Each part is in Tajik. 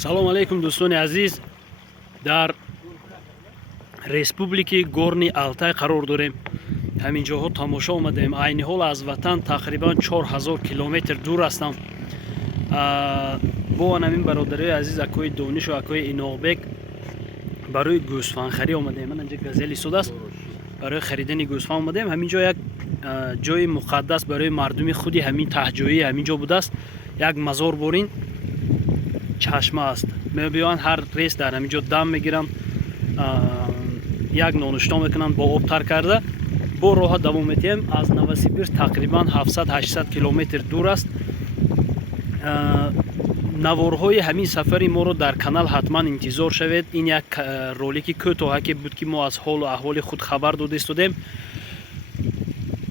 салом алейкум дӯстони азиз. Дар республикаи горни Алтай қарор дорем. Ҳамин ҷоҳо тамошо омадем. Айни ҳол аз ватан тақрибан 4000 километр дур ҳастам. бо ҳамин бародарои азиз акои Донишу акои Иноғбек барои гӯсфандхарӣ омадем. Ман инҷа газели судаст. Барои харидани гӯсфанд омадем. Ҳамин ҷо як ҷои муқаддас барои мардуми худи ҳамин таҳҷоӣ ҳамин ҷо будааст. Як мазор борин чашма аст. Мебиёнд ҳар рез дар ҳамин ҷо дам мегиранд, як нонушто мекунанд бо об тар карда. Бо роҳа давом метиҳем. Аз Новосибирск тақрибан 700-800 километр дур аст. наворҳои ҳамин сафари моро дар канал ҳатман интизор шавед. Ин як ролики кӯтоҳаке буд ки мо аз ҳолу аҳволи худ хабар дода истодем.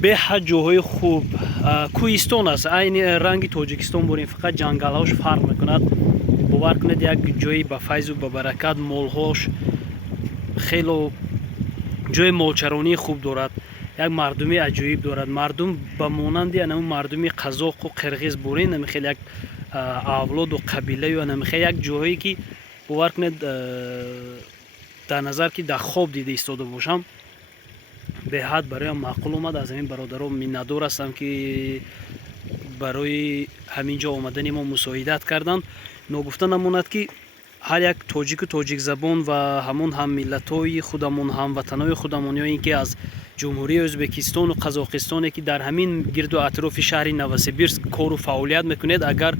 беҳад ҷоҳои хуб, кӯҳистон аст, айни ранги Тоҷикистон борем, фақат ҷангалҳош фарқ мекунад. бовар кунед як ҷои ба файзу ба баракат, молҳош хело ҷои молчаронии хуб дорад. Як мардуми аҷоиб дорад. Мардум ба монанди анамун мардуми қазоқу қирғиз борен, намихел як авлоду қабилаю намихел як ҷоҳое ки бовар кунед дар назар ки дар хоб дида истода бошам. беҳад бароям маъқул омад. Аз ҳамин бародарон миннатдор ҳастам ки барои ҳамин ҷо омадани мо мусоидат карданд. Ногуфта намонад ки ҳар як тоҷику тоҷикзабон ва ҳамон ҳаммиллатҳои худамон, ҳамватанои худамон, ё ин ки аз ҷумҳурии Ӯзбекистону Қазоқистоне ки дар ҳамин гирду атрофи шаҳри Новосибирск кору фаъолият мекунед, агар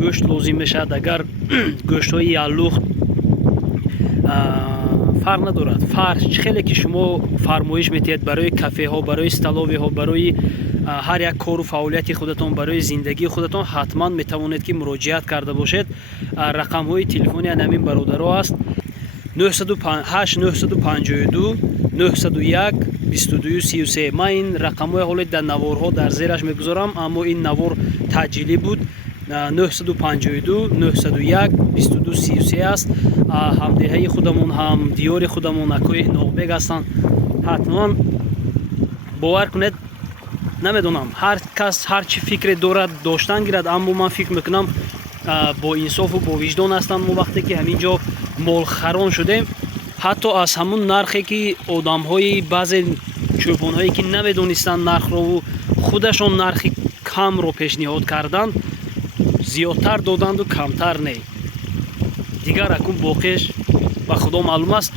гӯшт лозим мешавад, агар гӯштҳои яллухт фарқ надорад, фарш хеле ки шумо фармоиш метиҳед барои кафеҳо, барои столовиҳо, барои ҳар як кору фаъолияти худатон, барои зиндагии худатон ҳатман метавонед ки муроҷиат карда бошед. рақамҳои телефони ҳамин бародаро аст 952 901 2233. ман ин рақамҳои ҳоле дар наворҳо дар зераш мегузорам, аммо ин навор таъҷилӣ буд. 952 901 2233 аст. ҳамдиҳаи худамон, ҳамдиёри худамон акои Иноғбек ҳастанд. ҳатман бовар кунед, намедонам, ҳар кас ҳар чӣ фикре дорад доштан гирад, аммо ман фикр мекунам бо инсофу бо виҷдон ҳастанд. мо вақте ки ҳамин ҷо молхарон шудем, ҳатто аз ҳамун нархе ки одамҳои баъзе чӯбонҳое ки намедонистанд нархро, худашон нархи камро пешниҳод карданд, зиёдтар доданду камтар не. дигар акун боқиаш ба худо маълум аст.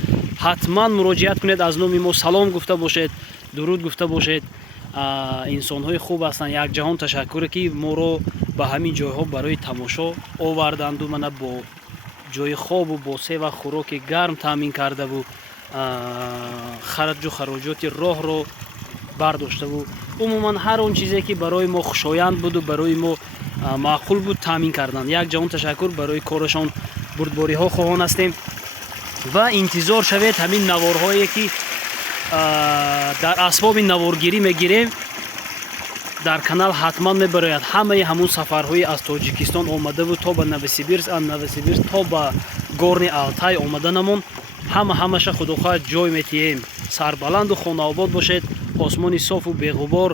ҳатман муроҷиат кунед, аз номи мо салом гуфта бошед, дуруд гуфта бошед. инсонҳои хуб ҳастанд. якҷаҳон ташаккуре ки моро ба ҳамин ҷойҳо барои тамошо оварданду мана бо ҷои хобу бо сева хӯроки гарм таъмин кардаву хараҷу хароҷоти роҳро бардоштаву умуман ҳар он чизе ки барои мо хушоянд буду, барои мо маъқул буд таъмин карданд. якҷаҳон ташаккур барои корашон. бурдбориҳо хоҳон ҳастем ва интизор шавед ҳамин наворҳое ки дар асбоби наворгирӣ мегирем дар канал ҳатман мебарояд. ҳамаи ҳамун сафарҳои аз Тоҷикистон омадаву то ба Новосибирск, аз Новосибирск то ба горни Алтай омаданамон, ҳамаша худохоҳад ҷой метиҳем. Сарбаланду хонаобод бошед, осмони софу беғубор,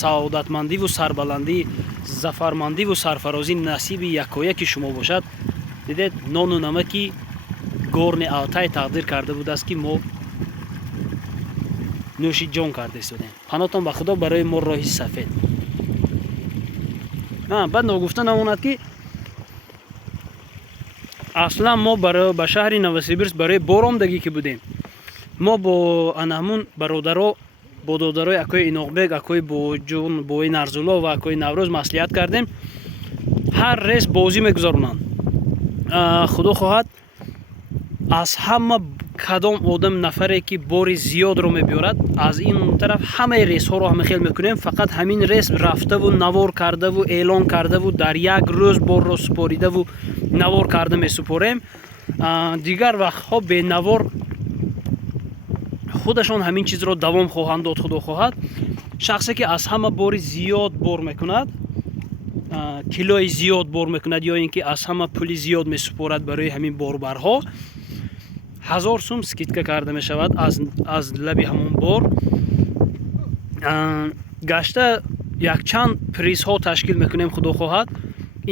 саодатмандиву сарбаландӣ, зафармандиву сарфарозӣ насиби якояки шумо бошад. дидед, нону намаки горни Алтай тақдир карда будааст ки мо нӯши ҷон карда истодем. панотон ба худо барои мо роҳи сафед. баъд ногуфта намонад ки аслан мо ба шаҳри Новосибирск барои боромдагӣ ки будем, мо бо анамун бародаро, бо додарои акои Иноғбек, акои боҷон, бои Нарзулло ва акои Наврӯз маслиҳат кардем. ҳар рез бозӣ мегузаронанд. худо хоҳад аз ҳама кадом одам нафаре ки бори зиёдро мебиёрад, аз ин тараф ҳамаи рейсҳоро ҳамахел мекунем. фақат ҳамин рейс рафтаву навор кардаву эълон кардаву дар як рӯз борро супоридаву навор карда месупорем. дигар вақтҳо бенавор худашон ҳамин чизро давом хоҳанд дод. худо хоҳад шахсе ки аз ҳама бори зиёд бор мекунад, килои зиёд бор мекунад, ё ин ки аз ҳама пули зиёд месупорад барои ҳамин борбарҳо, 1000 сум скидка карда мешавад аз лаби ҳамон бор. гашта якчанд призҳо ташкил мекунем. худо хоҳад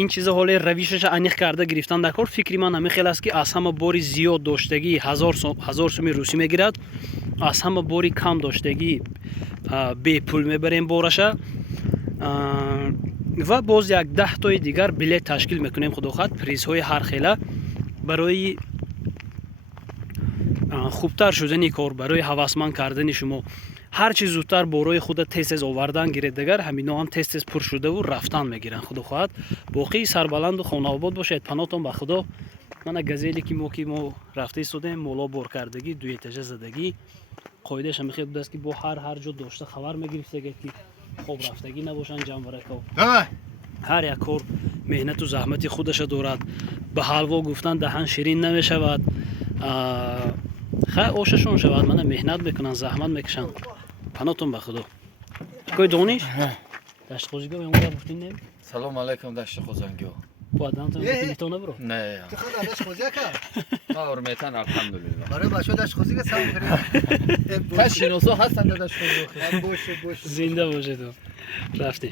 ин чиза ҳоле равишаша аниқ карда гирифтан дар кор фикри ман ҳамин хел аст ки аз ҳама бори зиёд доштагӣ 1000 сӯми русӣ мегирад, аз ҳама бори кам доштагӣ бепул мебарем бораша ва боз як 10 тои дигар билет ташкил мекунем. худохоҳад призҳои ҳар хела барои хубтар шудани кор, барои ҳавасманд кардани шумо. ҳар чӣ зудтар борои худа тез овардан гиред, дагар ҳамино ҳам тез пур шудаву рафтан мегиранд. худохоҳад боқии сарбаланду хонавобод бошед. панотон ба худо. мана газели ки мо рафта истодем, моло бор кардагӣ, ду этажа задагӣ, қоидааш ҳамин хел будааст ки бо ҳар ҷо дошта хабар мегирифтагед ки хоб рафтагӣ набошанд ҷамъварако. ҳар як кор меҳнату заҳмати худаша дорад. ба ҳалво гуфтан даҳан ширин намешавад. хай ошашон шавад, мана меҳнат мекунанд, заҳмат мекашанд. панотон ба худо. кой дониш даштқозиго ямода гуфтин не Салом алейкум даштқозангё. падантон метона бро Не. تو خدا داشت خوزی که ما ورمتن الحمدلله. برای بچه داشت خوزی که سلام کنیم Kaç şinosu Hasan da daşqozio. باشه باشه зинда бошед. рафтем.